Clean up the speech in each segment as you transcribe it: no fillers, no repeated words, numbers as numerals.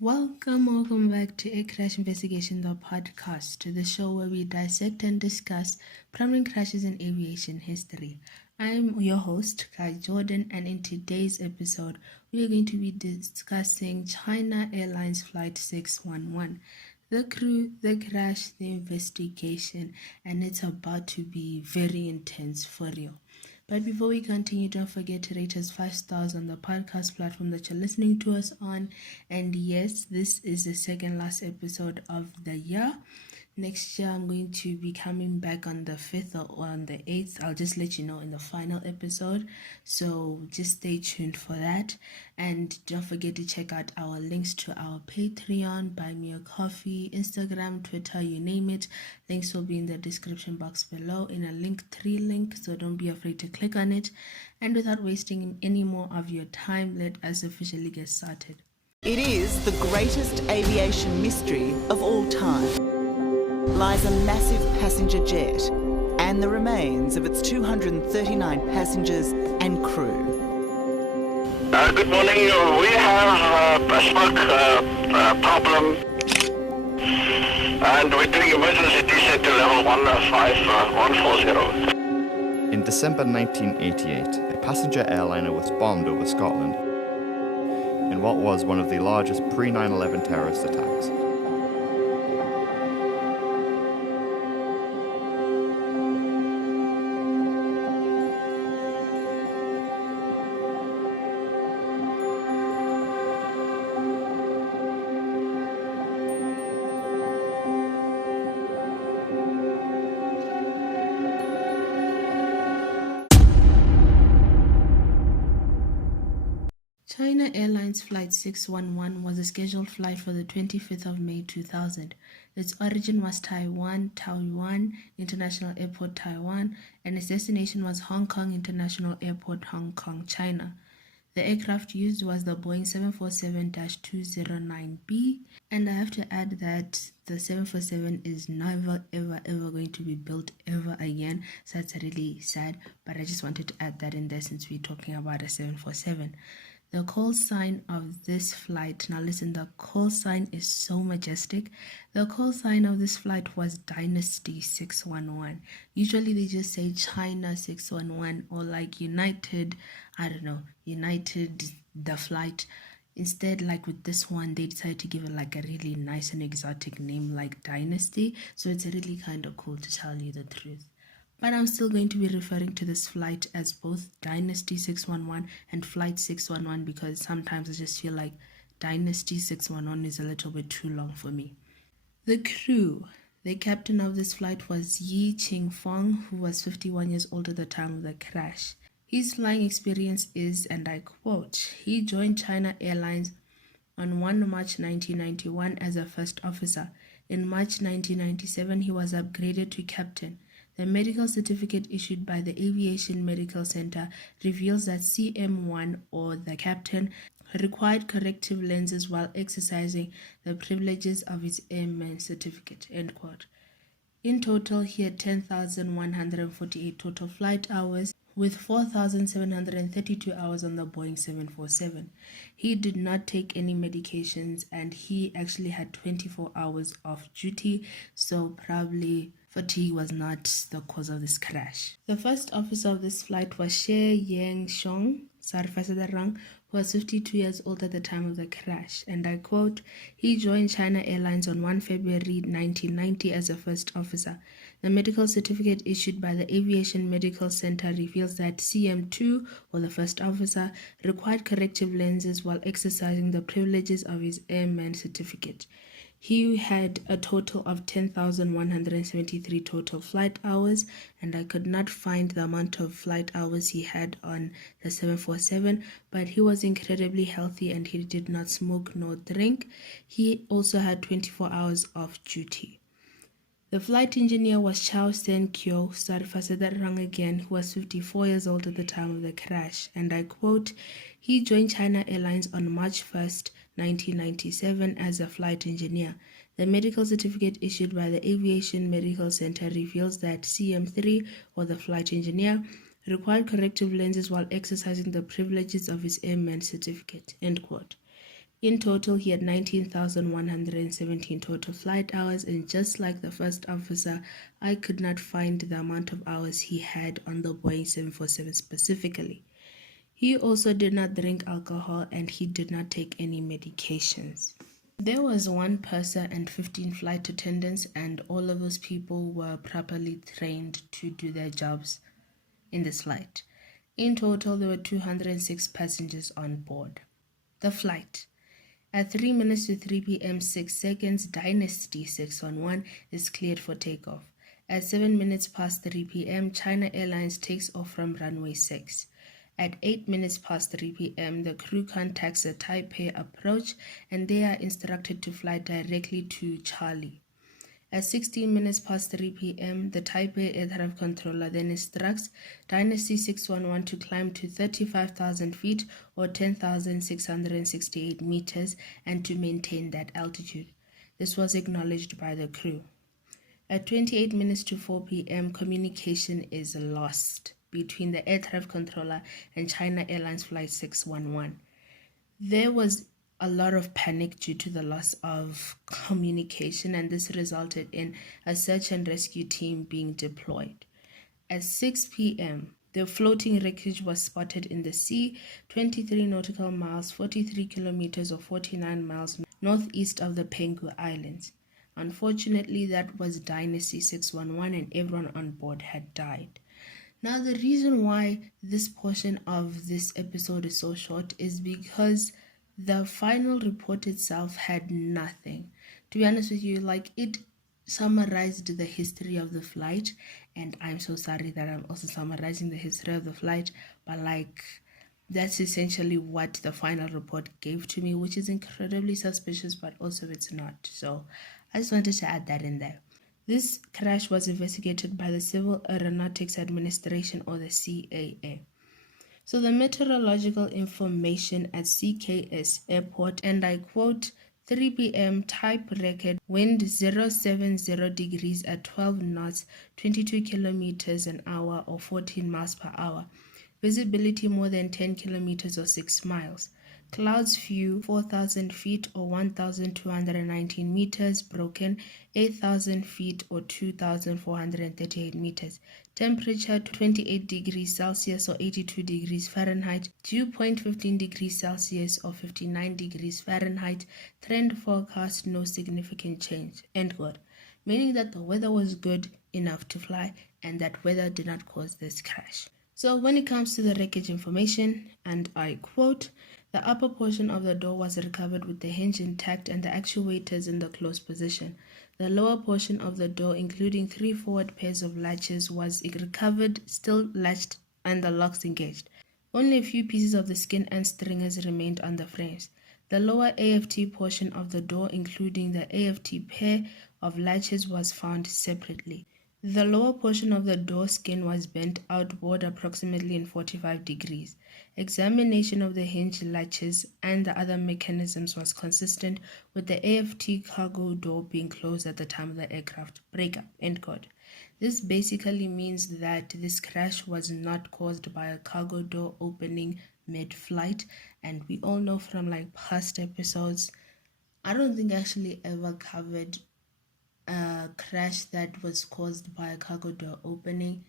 Welcome back to Air Crash Investigation, the podcast, the show where we dissect and discuss prominent crashes in aviation history. I'm your host, Kai Jordan, and in today's episode, we are going to be discussing China Airlines Flight 611. The crew, the crash, the investigation, and it's about to be very intense for real. But before we continue, don't forget to rate us 5 stars on the podcast platform that you're listening to us on. And yes, this is the second last episode of the year. Next year, I'm going to be coming back on the 5th or on the 8th. I'll just let you know in the final episode. So just stay tuned for that. And don't forget to check out our links to our Patreon, Buy Me a Coffee, Instagram, Twitter, you name it. Links will be in the description box below in a Linktree link. So don't be afraid to click on it. And without wasting any more of your time, let us officially get started. It is the greatest aviation mystery of all time. Lies a massive passenger jet and the remains of its 239 passengers and crew. Good morning. We have a smoke problem and we're doing emergency descent to level 15140. In December 1988, a passenger airliner was bombed over Scotland in what was one of the largest pre-9/11 terrorist attacks. China Airlines Flight 611 was a scheduled flight for the 25th of May 2000. Its origin was Taoyuan International Airport, Taiwan, and its destination was Hong Kong International Airport, Hong Kong, China. The aircraft used was the Boeing 747-209B, and I have to add that the 747 is never ever going to be built ever again, so that's really sad, but I just wanted to add that in there since we're talking about a 747. The call sign of this flight, now listen, the call sign is so majestic. The call sign of this flight was Dynasty 611. Usually they just say China 611 or like United the flight. Instead, like with this one, they decided to give it like a really nice and exotic name like Dynasty. So it's really kind of cool, to tell you the truth. But I'm still going to be referring to this flight as both Dynasty 611 and Flight 611 because sometimes I just feel like Dynasty 611 is a little bit too long for me. The crew. The captain of this flight was Yi Qingfeng, who was 51 years old at the time of the crash. His flying experience is, and I quote, he joined China Airlines on 1 March 1991 as a first officer. In March 1997, he was upgraded to captain. The medical certificate issued by the Aviation Medical Center reveals that CM1, or the captain, required corrective lenses while exercising the privileges of his airman certificate. End quote. In total, he had 10,148 total flight hours, with 4,732 hours on the Boeing 747. He did not take any medications and he actually had 24 hours off duty, so probably fatigue was not the cause of this crash. The first officer of this flight was She Yang-shong, who was 52 years old at the time of the crash, and I quote, he joined China Airlines on 1 February 1990 as a first officer. The medical certificate issued by the Aviation Medical Center reveals that CM2, or the first officer, required corrective lenses while exercising the privileges of his airman certificate. He had a total of 10,173 total flight hours, and I could not find the amount of flight hours he had on the 747, but he was incredibly healthy and he did not smoke nor drink. He also had 24 hours off duty. The flight engineer was Chao Sen-kyo, again, who was 54 years old at the time of the crash, and I quote, he joined China Airlines on March 1st, 1997 as a flight engineer. The medical certificate issued by the Aviation Medical Center reveals that CM3, or the flight engineer, required corrective lenses while exercising the privileges of his airman certificate. End quote. In total, he had 19,117 total flight hours, and just like the first officer, I could not find the amount of hours he had on the Boeing 747 specifically. He also did not drink alcohol, and he did not take any medications. There was one purser and 15 flight attendants, and all of those people were properly trained to do their jobs in this flight. In total, there were 206 passengers on board. The flight. At 3 minutes to 3 p.m. 6 seconds, Dynasty 611 is cleared for takeoff. At 7 minutes past 3 p.m., China Airlines takes off from runway 6. At 8 minutes past 3 p.m., the crew contacts the Taipei approach and they are instructed to fly directly to Charlie. At 16 minutes past 3 p.m., the Taipei air traffic controller then instructs Dynasty 611 to climb to 35,000 feet or 10,668 meters and to maintain that altitude. This was acknowledged by the crew. At 28 minutes to 4 p.m., communication is lost between the air traffic controller and China Airlines Flight 611. There was a lot of panic due to the loss of communication, and this resulted in a search and rescue team being deployed. At 6 p.m., the floating wreckage was spotted in the sea, 23 nautical miles, 43 kilometers or 49 miles northeast of the Penghu Islands. Unfortunately, that was Dynasty 611 and everyone on board had died. Now, the reason why this portion of this episode is so short is because the final report itself had nothing. To be honest with you, it summarized the history of the flight, and I'm so sorry that I'm also summarizing the history of the flight, but that's essentially what the final report gave to me, which is incredibly suspicious, but also it's not. So I just wanted to add that in there. This crash was investigated by the Civil Aeronautics Administration, or the CAA. So the meteorological information at CKS Airport, and I quote, 3 p.m. type record, wind 070 degrees at 12 knots, 22 kilometers an hour or 14 miles per hour. Visibility more than 10 kilometers or 6 miles. Clouds few, 4,000 feet or 1,219 meters, broken, 8,000 feet or 2,438 meters. Temperature 28 degrees Celsius or 82 degrees Fahrenheit. Dew point 15 degrees Celsius or 59 degrees Fahrenheit. Trend forecast, no significant change. End quote. Meaning that the weather was good enough to fly and that weather did not cause this crash. So when it comes to the wreckage information, and I quote, the upper portion of the door was recovered with the hinge intact and the actuators in the closed position. The lower portion of the door, including 3 forward pairs of latches, was recovered, still latched, and the locks engaged. Only a few pieces of the skin and stringers remained on the frames. The lower AFT portion of the door, including the AFT pair of latches, was found separately. The lower portion of the door skin was bent outboard approximately in 45 degrees. Examination of the hinge latches and the other mechanisms was consistent with the AFT cargo door being closed at the time of the aircraft breakup. End quote. This basically means that this crash was not caused by a cargo door opening mid-flight, and we all know from past episodes, I don't think I actually ever covered a crash that was caused by a cargo door opening.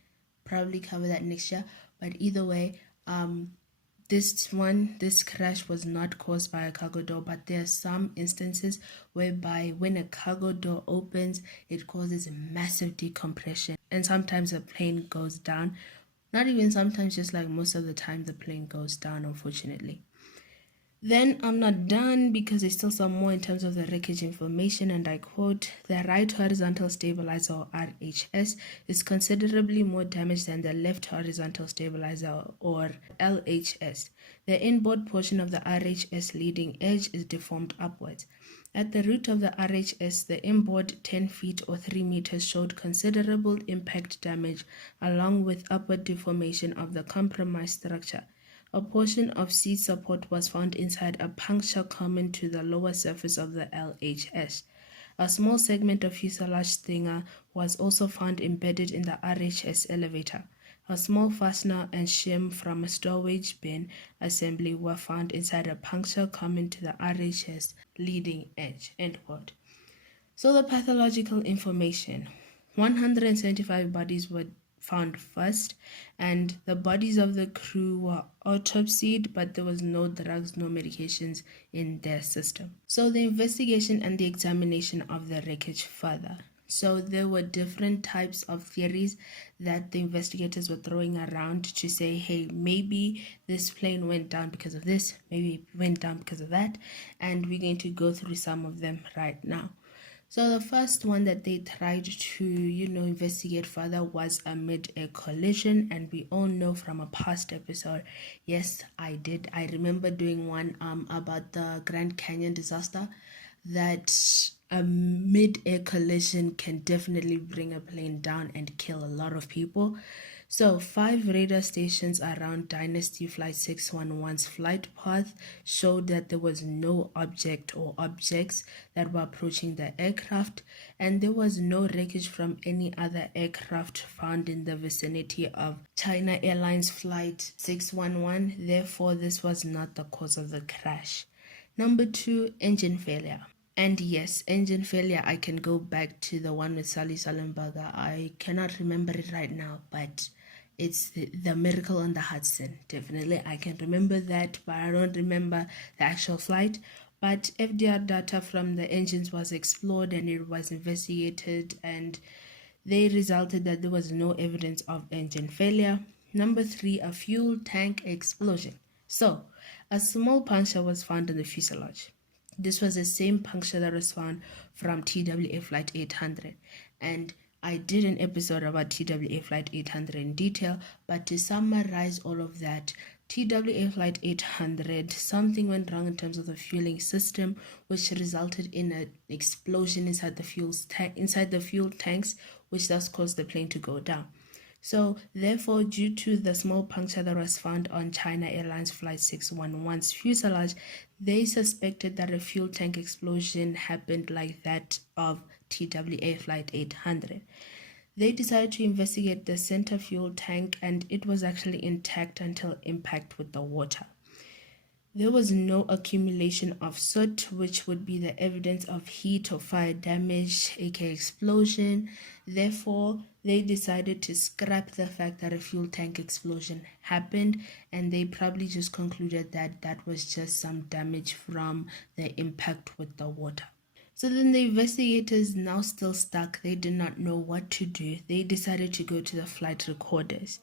Probably cover that next year, but either way, this crash was not caused by a cargo door, but there are some instances whereby when a cargo door opens, it causes a massive decompression, and sometimes the plane goes down. Not even sometimes, just most of the time the plane goes down, unfortunately. Then I'm not done because there's still some more in terms of the wreckage information, and I quote, the right horizontal stabilizer, or RHS, is considerably more damaged than the left horizontal stabilizer, or LHS. The inboard portion of the RHS leading edge is deformed upwards. At the root of the RHS, the inboard 10 feet or 3 meters showed considerable impact damage along with upward deformation of the compromised structure. A portion of seat support was found inside a puncture common to the lower surface of the LHS. A small segment of fuselage stringer was also found embedded in the RHS elevator. A small fastener and shim from a stowage bin assembly were found inside a puncture common to the RHS leading edge. End quote. So the pathological information. 175 bodies were found first, and the bodies of the crew were autopsied, but there was no drugs, no medications in their system. So the investigation and the examination of the wreckage further. So there were different types of theories that the investigators were throwing around to say, hey, maybe this plane went down because of this, maybe it went down because of that, and we're going to go through some of them right now. So the first one that they tried to, investigate further was a mid-air collision, and we all know from a past episode, yes, I did. I remember doing one about the Grand Canyon disaster, that a mid-air collision can definitely bring a plane down and kill a lot of people. So 5 radar stations around Dynasty Flight 611's flight path showed that there was no object or objects that were approaching the aircraft, and there was no wreckage from any other aircraft found in the vicinity of China Airlines Flight 611. Therefore, this was not the cause of the crash. Number 2, engine failure. And yes, engine failure, I can go back to the one with Sally Sullenberger. I cannot remember it right now, but it's the Miracle on the Hudson. Definitely, I can remember that, but I don't remember the actual flight. But FDR data from the engines was explored and it was investigated, and they resulted that there was no evidence of engine failure. Number 3, a fuel tank explosion. So, a small puncture was found in the fuselage. This was the same puncture that was found from TWA Flight 800. And I did an episode about TWA Flight 800 in detail, but to summarize all of that, TWA Flight 800, something went wrong in terms of the fueling system, which resulted in an explosion inside the fuel tanks, which thus caused the plane to go down. So, therefore, due to the small puncture that was found on China Airlines Flight 611's fuselage, they suspected that a fuel tank explosion happened like that of TWA Flight 800. They decided to investigate the center fuel tank, and it was actually intact until impact with the water. There was no accumulation of soot, which would be the evidence of heat or fire damage, aka explosion. Therefore, they decided to scrap the fact that a fuel tank explosion happened, and they probably just concluded that that was just some damage from the impact with the water. So then the investigators, now still stuck, they did not know what to do. They decided to go to the flight recorders.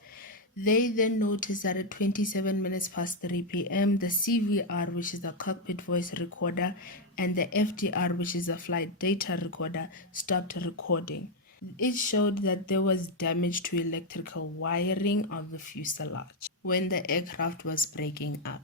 They then noticed that at 27 minutes past 3 p.m., the CVR, which is the cockpit voice recorder, and the FDR, which is the flight data recorder, stopped recording. It showed that there was damage to electrical wiring of the fuselage when the aircraft was breaking up.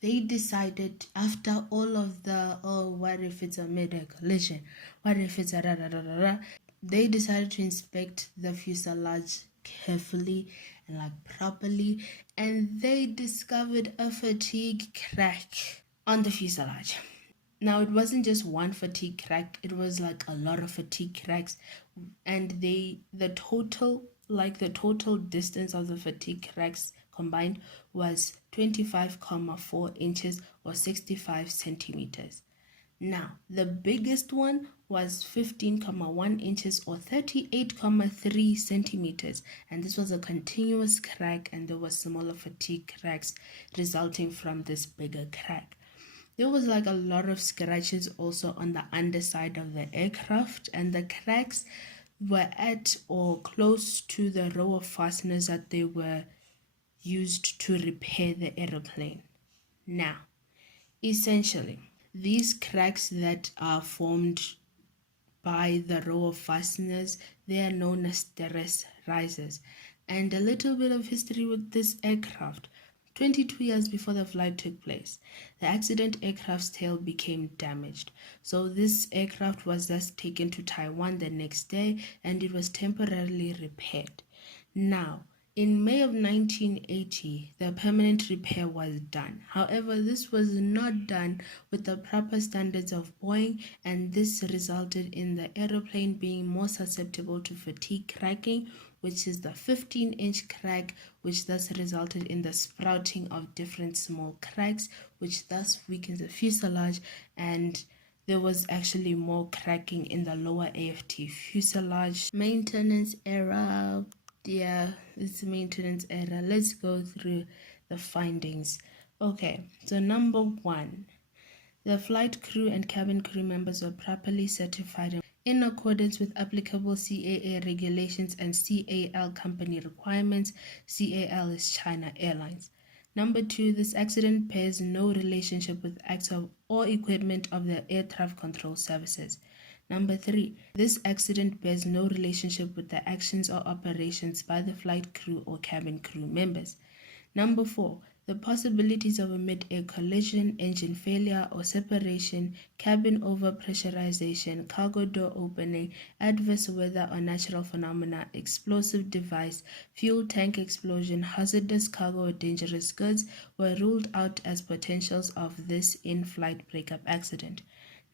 They decided, after all of the, what if it's a mid-air collision? What if it's a they decided to inspect the fuselage carefully and properly, and they discovered a fatigue crack on the fuselage. Now, it wasn't just one fatigue crack, it was a lot of fatigue cracks, and the total distance of the fatigue cracks combined was 25.4 inches or 65 centimeters. Now, the biggest one was 15.1 inches or 38.3 centimeters, and this was a continuous crack, and there was smaller fatigue cracks resulting from this bigger crack. There was a lot of scratches also on the underside of the aircraft, and the cracks were at or close to the row of fasteners that they were used to repair the aeroplane. Now, essentially, these cracks that are formed by the row of fasteners, they are known as stress risers. And a little bit of history with this aircraft. 22 years before the flight took place, the accident aircraft's tail became damaged. So this aircraft was thus taken to Taiwan the next day, and it was temporarily repaired. Now, in May of 1980, the permanent repair was done. However, this was not done with the proper standards of Boeing, and this resulted in the aeroplane being more susceptible to fatigue cracking, which is the 15-inch crack, which thus resulted in the sprouting of different small cracks, which thus weakens the fuselage, and there was actually more cracking in the lower AFT fuselage. Maintenance error. Yeah, it's maintenance error. Let's go through the findings. Okay, so number 1. The flight crew and cabin crew members were properly certified in accordance with applicable CAA regulations and CAL company requirements. CAL is China Airlines. Number 2, this accident bears no relationship with acts of or equipment of the air traffic control services. Number 3, this accident bears no relationship with the actions or operations by the flight crew or cabin crew members. Number 4, the possibilities of a mid-air collision, engine failure or separation, cabin overpressurization, cargo door opening, adverse weather or natural phenomena, explosive device, fuel tank explosion, hazardous cargo or dangerous goods were ruled out as potentials of this in-flight breakup accident.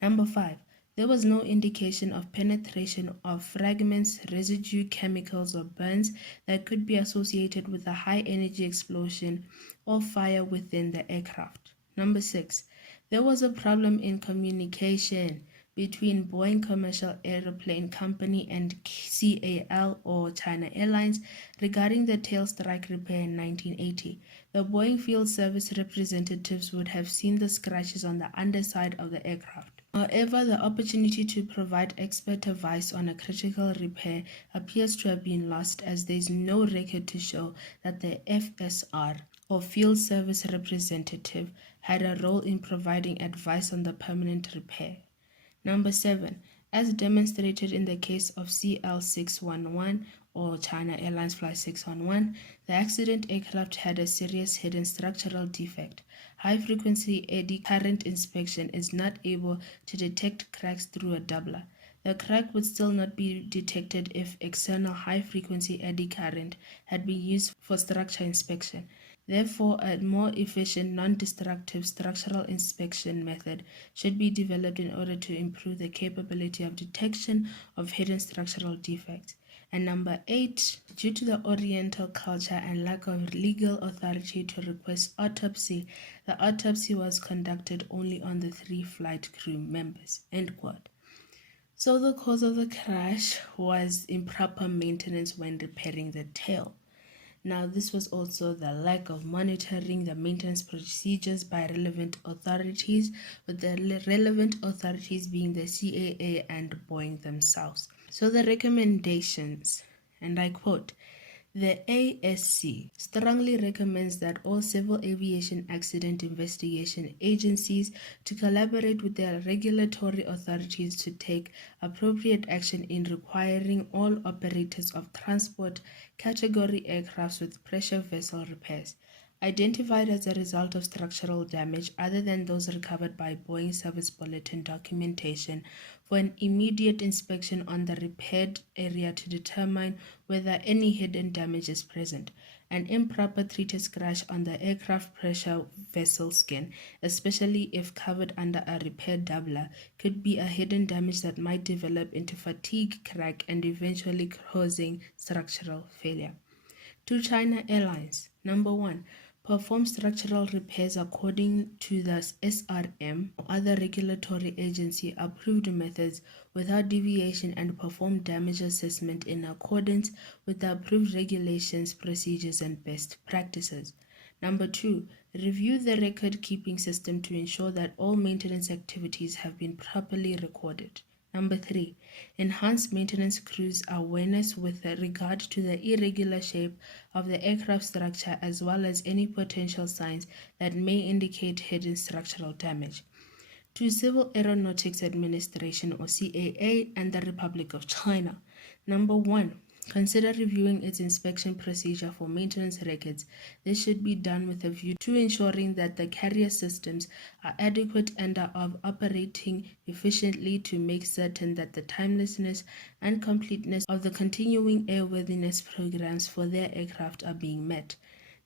Number 5, there was no indication of penetration of fragments, residue, chemicals, or burns that could be associated with a high-energy explosion or fire within the aircraft. Number 6, there was a problem in communication between Boeing Commercial Aeroplane Company and CAL or China Airlines regarding the tail strike repair in 1980. The Boeing field service representatives would have seen the scratches on the underside of the aircraft. However, the opportunity to provide expert advice on a critical repair appears to have been lost, as there is no record to show that the FSR or field service representative had a role in providing advice on the permanent repair. Number 7, as demonstrated in the case of CL611 or China Airlines Flight 611, the accident aircraft had a serious hidden structural defect. High-frequency eddy current inspection is not able to detect cracks through a doubler. The crack would still not be detected if external high-frequency eddy current had been used for structure inspection. Therefore, a more efficient, non-destructive structural inspection method should be developed in order to improve the capability of detection of hidden structural defects. And number 8, due to the Oriental culture and lack of legal authority to request autopsy, the autopsy was conducted only on the 3 flight crew members. End quote. So the cause of the crash was improper maintenance when repairing the tail. Now, this was also the lack of monitoring the maintenance procedures by relevant authorities, with the relevant authorities being the CAA and Boeing themselves. So the recommendations, and I quote, the ASC strongly recommends that all civil aviation accident investigation agencies to collaborate with their regulatory authorities to take appropriate action in requiring all operators of transport category aircrafts with pressure vessel repairs identified as a result of structural damage other than those recovered by Boeing Service Bulletin documentation for an immediate inspection on the repaired area to determine whether any hidden damage is present. An improper treated scratch on the aircraft pressure vessel skin, especially if covered under a repair doubler, could be a hidden damage that might develop into fatigue crack and eventually causing structural failure. To China Airlines, number 1, perform structural repairs according to the SRM or other regulatory agency approved methods without deviation and perform damage assessment in accordance with the approved regulations, procedures, and best practices. Number 2, review the record keeping system to ensure that all maintenance activities have been properly recorded. Number 3, enhance maintenance crews' awareness with regard to the irregular shape of the aircraft structure as well as any potential signs that may indicate hidden structural damage. To Civil Aeronautics Administration or CAA and the Republic of China. Number 1, consider reviewing its inspection procedure for maintenance records. This should be done with a view to ensuring that the carrier systems are adequate and are operating efficiently to make certain that the timelessness and completeness of the continuing airworthiness programs for their aircraft are being met.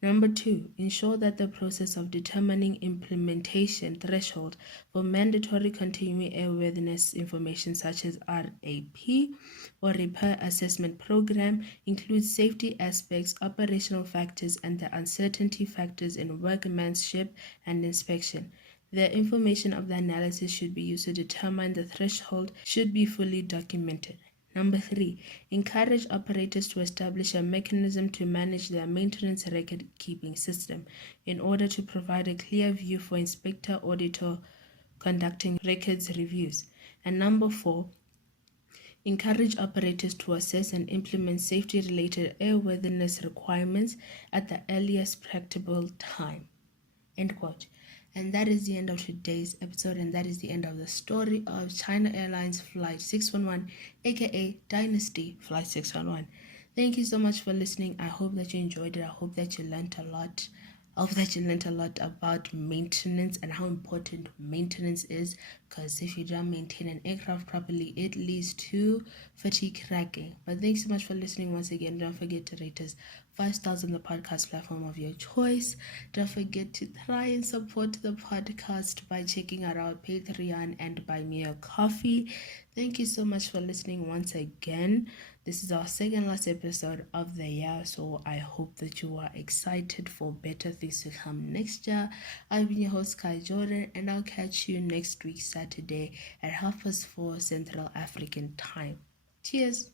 Number 2, ensure that the process of determining implementation threshold for mandatory continuing airworthiness information such as RAP or Repair Assessment Program includes safety aspects, operational factors, and the uncertainty factors in workmanship and inspection. The information of the analysis should be used to determine the threshold should be fully documented. Number 3, encourage operators to establish a mechanism to manage their maintenance record keeping system in order to provide a clear view for inspector auditor conducting records reviews. And number 4, encourage operators to assess and implement safety-related airworthiness requirements at the earliest practicable time. End quote. And that is the end of today's episode, and that is the end of the story of China Airlines Flight 611, aka Dynasty Flight 611. Thank you so much for listening. I hope that you enjoyed it. I hope that you learned a lot. I hope that you learned a lot about maintenance and how important maintenance is, because if you don't maintain an aircraft properly, it leads to fatigue cracking. But thanks so much for listening once again. Don't forget to rate us 5 stars on the podcast platform of your choice. Don't forget to try and support the podcast by checking out our Patreon and Buy Me a Coffee. Thank you so much for listening once again. This is our second last episode of the year, so I hope that you are excited for better things to come next year. I've been your host, Kai Jordan, and I'll catch you next week, Saturday at 4:30 Central African Time. Cheers!